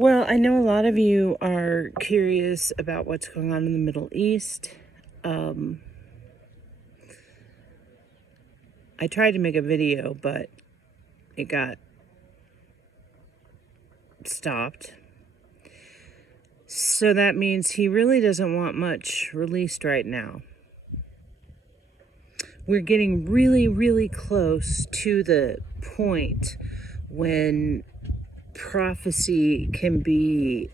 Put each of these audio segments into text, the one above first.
Well, I know a lot of you are curious about what's going on in the Middle East. I tried to make a video, but it got stopped. So that means he really doesn't want much released right now. We're getting really, really close to the point when prophecy can be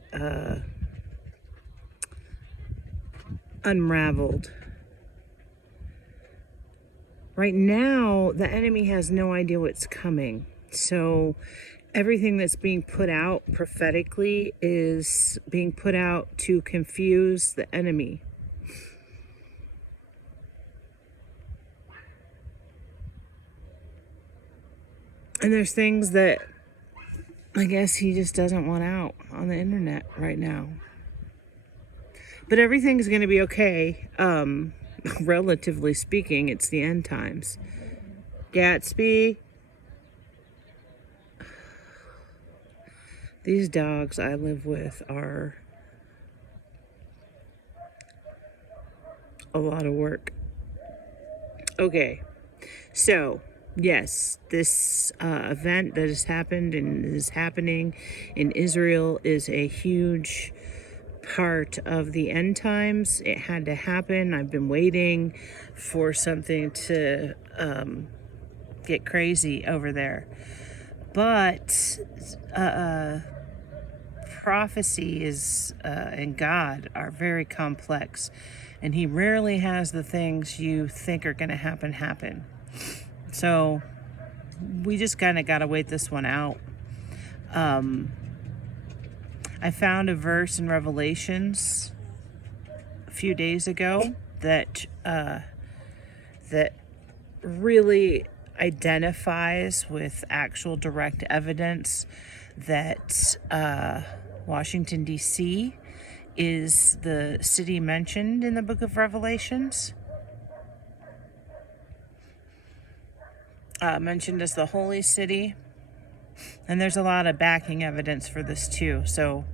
unraveled. Right now, the enemy has no idea what's coming. So everything that's being put out prophetically is being put out to confuse the enemy. And there's things that I guess he just doesn't want out on the internet right now. But everything's going to be okay. Relatively speaking, it's the end times. Gatsby. These dogs I live with are a lot of work. Okay, so yes, this event that has happened and is happening in Israel is a huge part of the end times. It had to happen. I've been waiting for something to get crazy over there. But prophecy is and God are very complex, and he rarely has the things you think are going to happen. So we just kind of got to wait this one out. I found a verse in Revelations a few days ago that really identifies with actual direct evidence that Washington, D.C. is the city mentioned in the book of Revelations. Mentioned as the holy city. And there's a lot of backing evidence for this too. So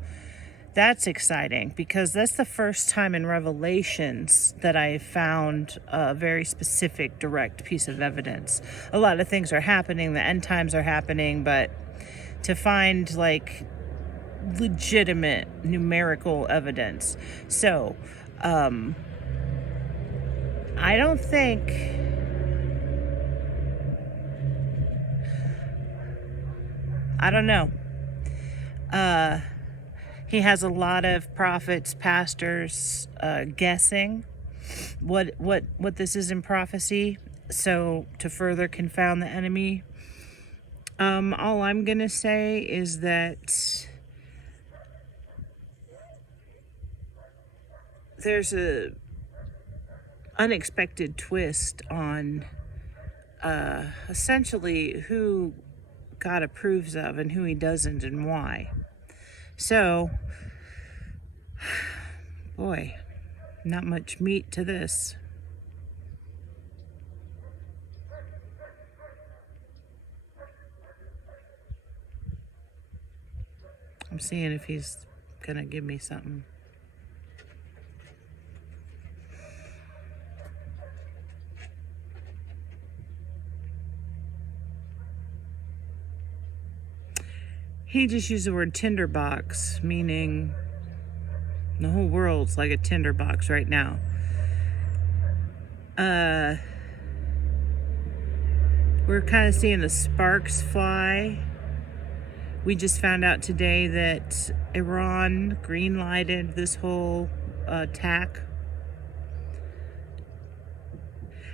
that's exciting because that's the first time in Revelations that I found a very specific, direct piece of evidence. A lot of things are happening, the end times are happening, but to find like legitimate numerical evidence. So, I don't think I don't know. He has a lot of prophets, pastors, guessing what this is in prophecy. So to further confound the enemy, all I'm gonna say is that there's a unexpected twist on essentially who God approves of and who he doesn't and why. So, boy, not much meat to this. I'm seeing if he's gonna give me something. He just used the word tinderbox, meaning the whole world's like a tinderbox right now. We're kind of seeing the sparks fly. We just found out today that Iran green-lighted this whole attack.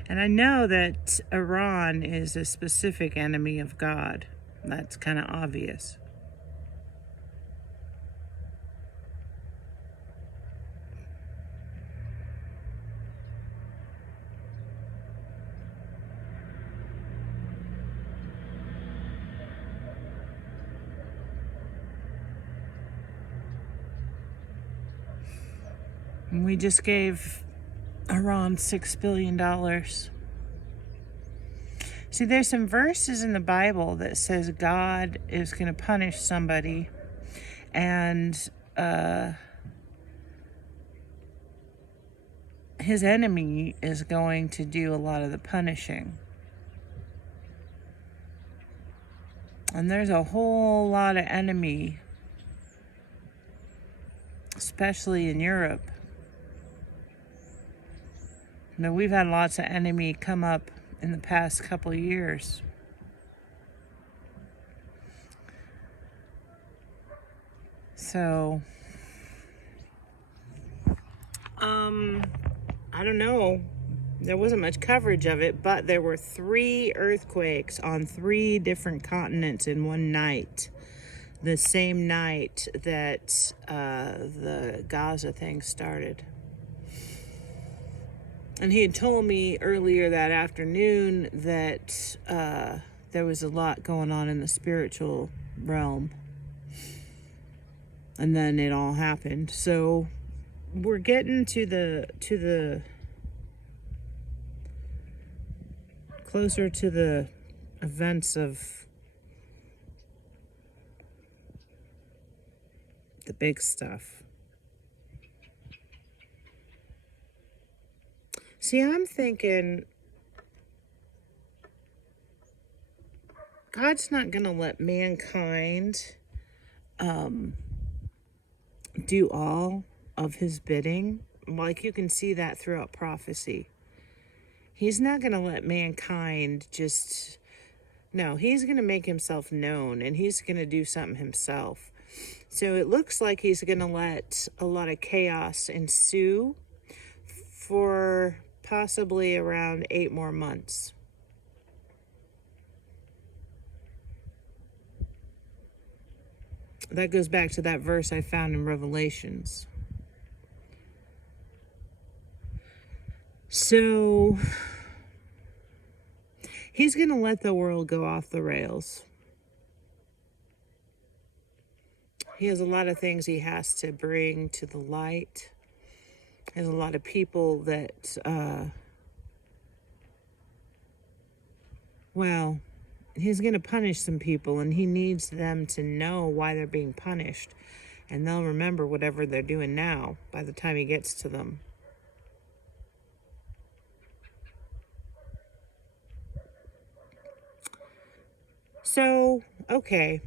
And I know that Iran is a specific enemy of God. That's kind of obvious. And we just gave Iran $6 billion. See, there's some verses in the Bible that says God is going to punish somebody, And his enemy is going to do a lot of the punishing. And there's a whole lot of enemy, especially in Europe. Now, we've had lots of enemy come up in the past couple of years. So, I don't know. There wasn't much coverage of it, but there were 3 earthquakes on 3 different continents in one night. The same night that the Gaza thing started. And he had told me earlier that afternoon that there was a lot going on in the spiritual realm. And then it all happened. So we're getting to the closer to the events of the big stuff. See, I'm thinking God's not going to let mankind do all of his bidding. Like, you can see that throughout prophecy. He's not going to let mankind just... No, he's going to make himself known, and he's going to do something himself. So it looks like he's going to let a lot of chaos ensue for possibly around 8 more months. That goes back to that verse I found in Revelations. So he's going to let the world go off the rails. He has a lot of things he has to bring to the light. There's a lot of people that, he's going to punish some people, and he needs them to know why they're being punished. And they'll remember whatever they're doing now by the time he gets to them. So, okay.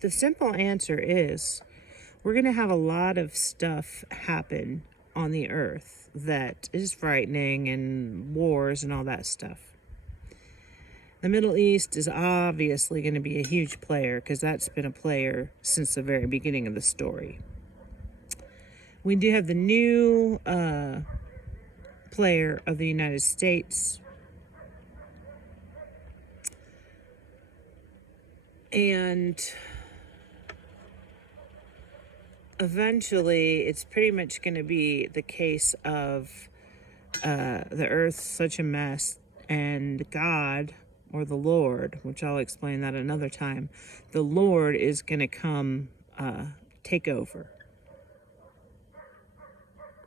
The simple answer is we're going to have a lot of stuff happen on the earth that is frightening, and wars and all that stuff. The Middle East is obviously going to be a huge player, because that's been a player since the very beginning of the story. We do have the new player of the United States. And eventually it's pretty much going to be the case of the earth's such a mess, and God, or the Lord, which I'll explain that another time, the Lord is going to come take over.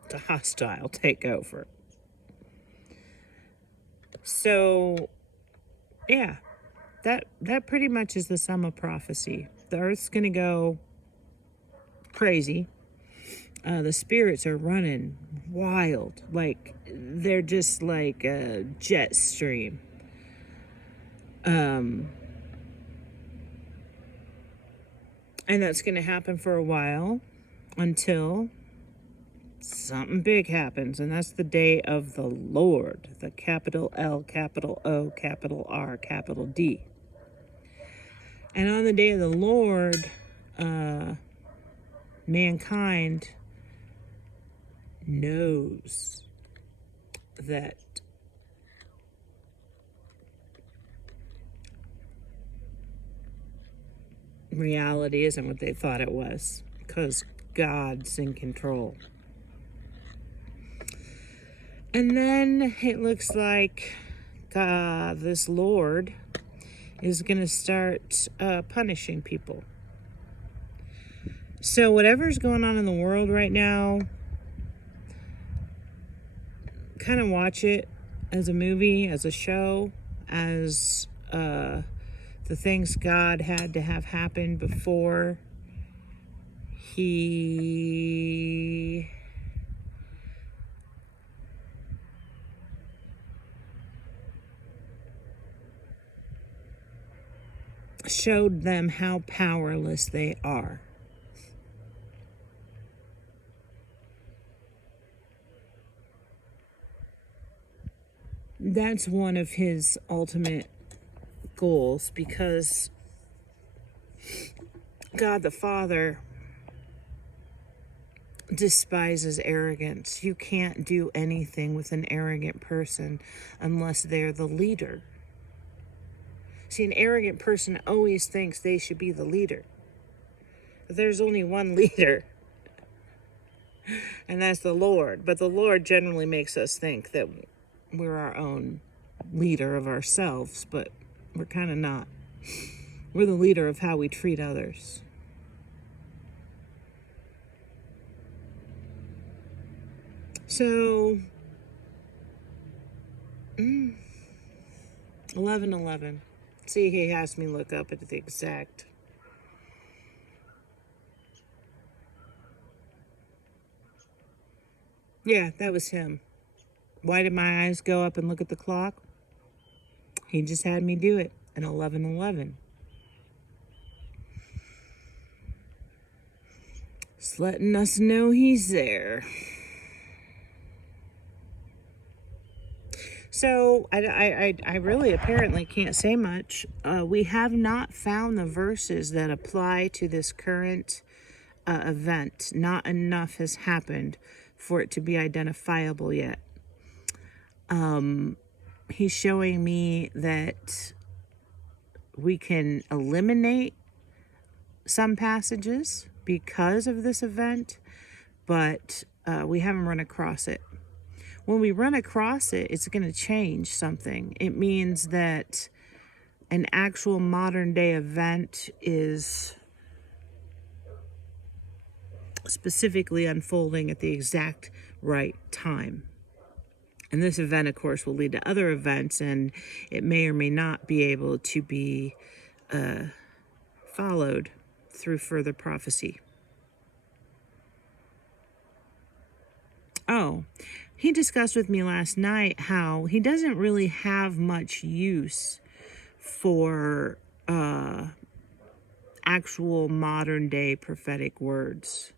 The hostile takeover. So, yeah, that pretty much is the sum of prophecy. The earth's going to go crazy. The spirits are running wild. Like, they're just like a jet stream. And that's going to happen for a while until something big happens, and that's the day of the Lord, the capital L, capital O, capital R, capital D. And on the day of the Lord, mankind knows that reality isn't what they thought it was, because God's in control. And then it looks like this Lord is going to start punishing people. So whatever's going on in the world right now, kind of watch it as a movie, as a show, as the things God had to have happen before he showed them how powerless they are. That's one of his ultimate goals, because God the Father despises arrogance. You can't do anything with an arrogant person unless they're the leader. See, an arrogant person always thinks they should be the leader. But there's only one leader, and that's the Lord. But the Lord generally makes us think that we're our own leader of ourselves, but we're kind of not. We're the leader of how we treat others. So, 11:11. See, he has me look up at the exact. Yeah, that was him. Why did my eyes go up and look at the clock? He just had me do it at 11:11. Just letting us know he's there. So I really apparently can't say much. We have not found the verses that apply to this current event. Not enough has happened for it to be identifiable yet. He's showing me that we can eliminate some passages because of this event, but we haven't run across it. When we run across it, it's going to change something. It means that an actual modern day event is specifically unfolding at the exact right time. And this event, of course, will lead to other events, and it may or may not be able to be followed through further prophecy. Oh, he discussed with me last night how he doesn't really have much use for actual modern day prophetic words.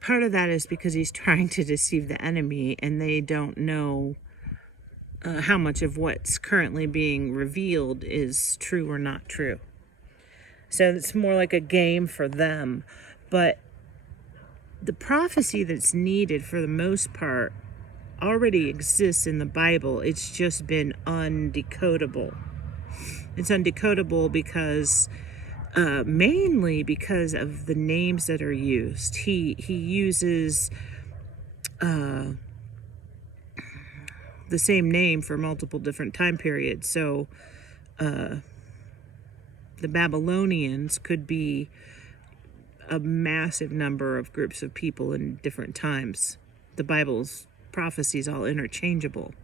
Part of that is because he's trying to deceive the enemy, and they don't know how much of what's currently being revealed is true or not true. So it's more like a game for them. But the prophecy that's needed, for the most part, already exists in the Bible. It's just been undecodable. It's undecodable because mainly because of the names that are used. He uses the same name for multiple different time periods. So the Babylonians could be a massive number of groups of people in different times. The Bible's prophecies all interchangeable.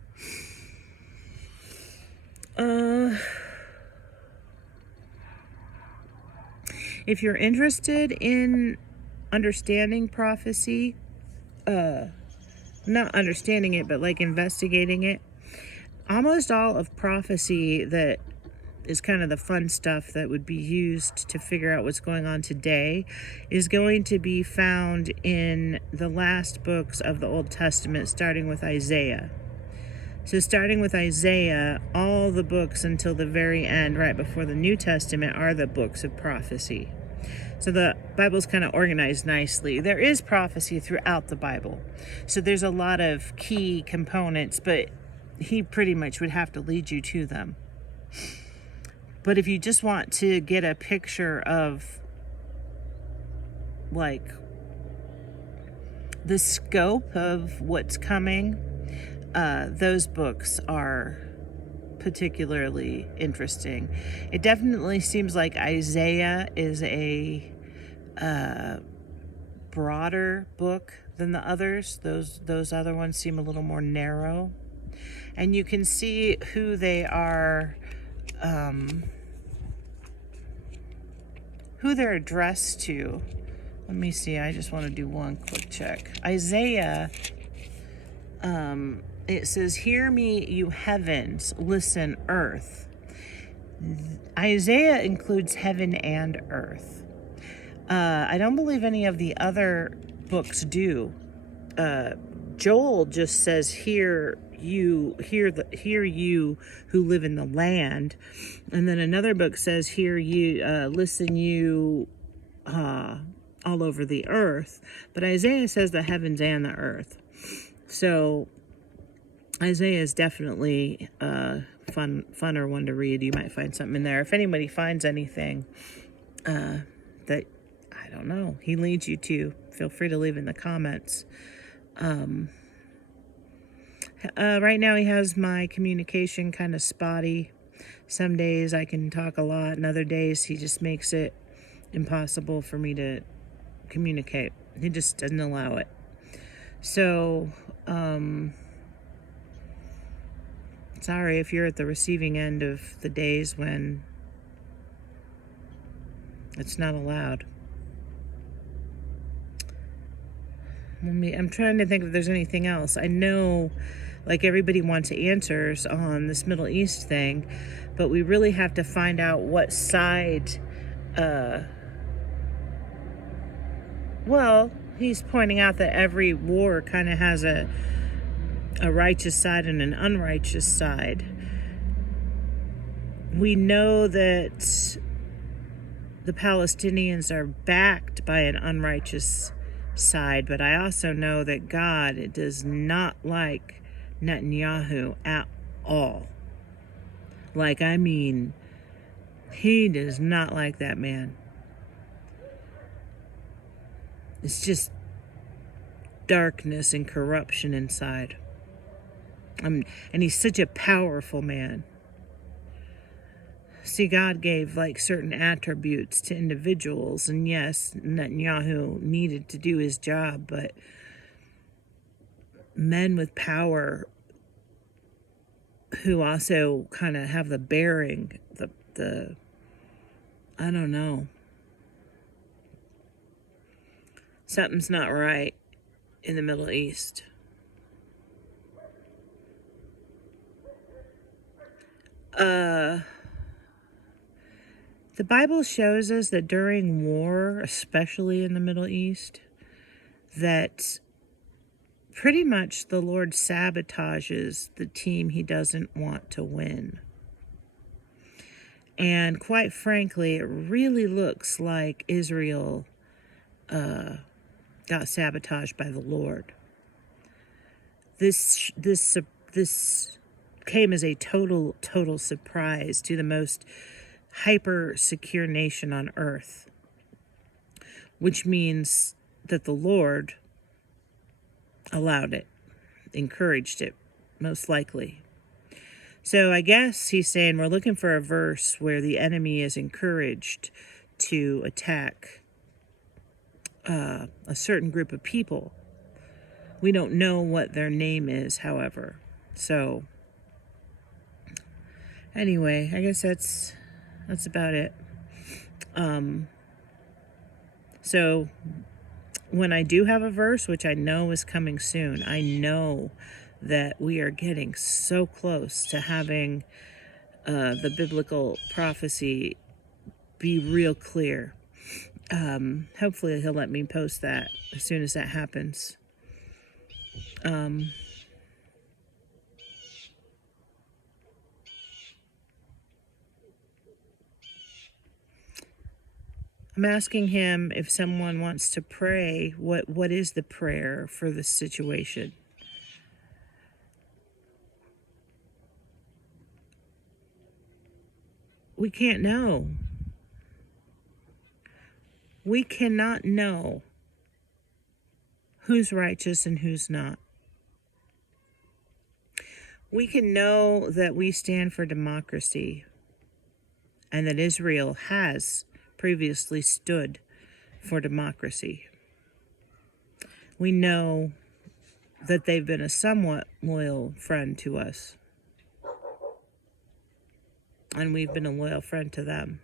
If you're interested in understanding prophecy, not understanding it, but like investigating it, almost all of prophecy that is kind of the fun stuff that would be used to figure out what's going on today is going to be found in the last books of the Old Testament, starting with Isaiah. So starting with Isaiah, all the books until the very end, right before the New Testament, are the books of prophecy. So the Bible's kind of organized nicely. There is prophecy throughout the Bible. So there's a lot of key components, but he pretty much would have to lead you to them. But if you just want to get a picture of, like, the scope of what's coming, those books are particularly interesting. It definitely seems like Isaiah is a broader book than the others. Those other ones seem a little more narrow. And you can see who they are who they're addressed to. Let me see. I just want to do one quick check. Isaiah, it says, "Hear me, you heavens, listen, earth." Isaiah includes heaven and earth. I don't believe any of the other books do. Joel just says, "Hear you who live in the land," and then another book says, "Hear you, listen you, all over the earth." But Isaiah says the heavens and the earth. So Isaiah is definitely a funner one to read. You might find something in there. If anybody finds anything that, I don't know, he leads you to, feel free to leave in the comments. Right now he has my communication kind of spotty. Some days I can talk a lot, and other days he just makes it impossible for me to communicate. He just doesn't allow it. So, sorry if you're at the receiving end of the days when it's not allowed. I'm trying to think if there's anything else. I know, like, everybody wants answers on this Middle East thing, but we really have to find out what side, well, he's pointing out that every war kind of has a righteous side and an unrighteous side. We know that the Palestinians are backed by an unrighteous side, but I also know that God does not like Netanyahu at all. Like, I mean, he does not like that man. It's just darkness and corruption inside. And he's such a powerful man. See, God gave like certain attributes to individuals, and yes, Netanyahu needed to do his job, but men with power who also kind of have the bearing, the I don't know. Something's not right in the Middle East. The Bible shows us that during war, especially in the Middle East, that pretty much the Lord sabotages the team he doesn't want to win. And quite frankly, it really looks like Israel got sabotaged by the Lord. This came as a total surprise to the most hyper secure nation on earth, which means that the Lord allowed it, encouraged it, most likely. So I guess he's saying we're looking for a verse where the enemy is encouraged to attack a certain group of people. We don't know what their name is, however. So anyway, I guess that's about it. So when I do have a verse, which I know is coming soon, I know that we are getting so close to having the biblical prophecy be real clear. Hopefully he'll let me post that as soon as that happens. I'm asking him if someone wants to pray, what is the prayer for this situation? We can't know. We cannot know who's righteous and who's not. We can know that we stand for democracy and that Israel has previously stood for democracy. We know that they've been a somewhat loyal friend to us, and we've been a loyal friend to them.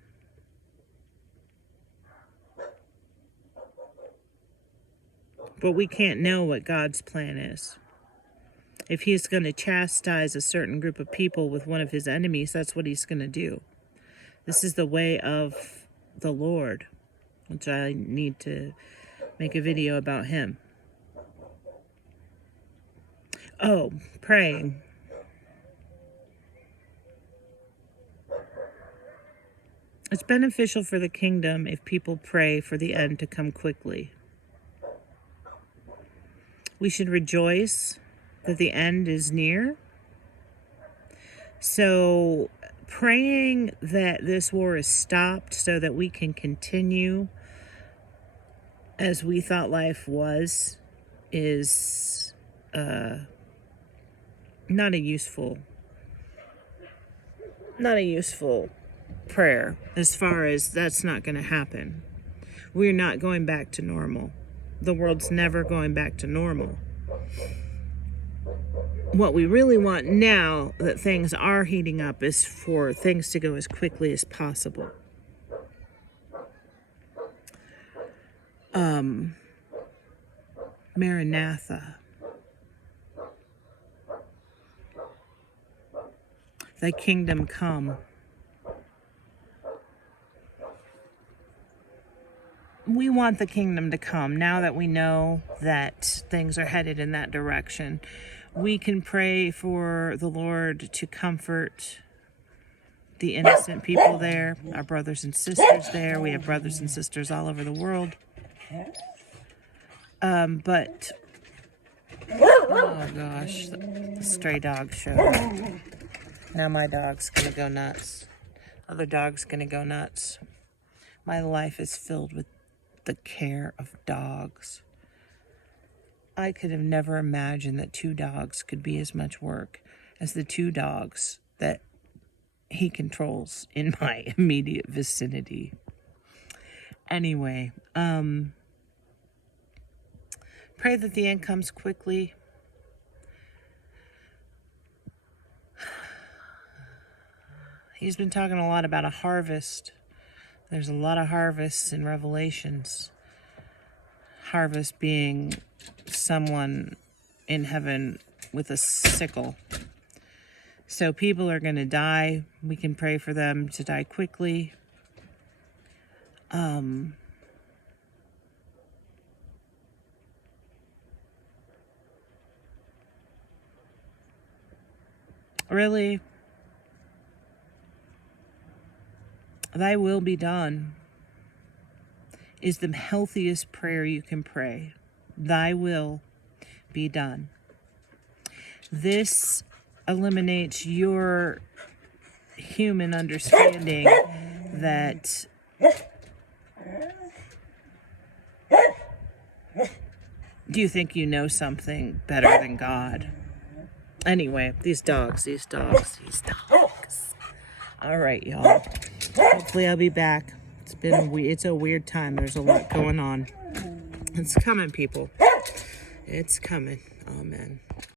But we can't know what God's plan is. If he's going to chastise a certain group of people with one of his enemies, that's what he's going to do. This is the way of the Lord, which I need to make a video about him. Oh, praying. It's beneficial for the kingdom if people pray for the end to come quickly. We should rejoice that the end is near. So praying that this war is stopped so that we can continue as we thought life was is not a useful prayer, as far as that's not going to happen. We're not going back to normal. The world's never going back to normal. What we really want now that things are heating up is for things to go as quickly as possible. Maranatha. Thy kingdom come. We want the kingdom to come now that we know that things are headed in that direction. We can pray for the Lord to comfort the innocent people there, our brothers and sisters there. We have brothers and sisters all over the world. But, oh gosh, the stray dog show. Now my dog's gonna go nuts. Other dog's gonna go nuts. My life is filled with the care of dogs. I could have never imagined that 2 dogs could be as much work as the 2 dogs that he controls in my immediate vicinity. Anyway, pray that the end comes quickly. He's been talking a lot about a harvest. There's a lot of harvests in Revelations. Harvest being someone in heaven with a sickle. So people are going to die. We can pray for them to die quickly. Really, thy will be done is the healthiest prayer you can pray. Thy will be done. This eliminates your human understanding that you think you know something better than God. Anyway, these dogs. All right, y'all. Hopefully I'll be back. It's a weird time. There's a lot going on. It's coming, people. It's coming. Amen.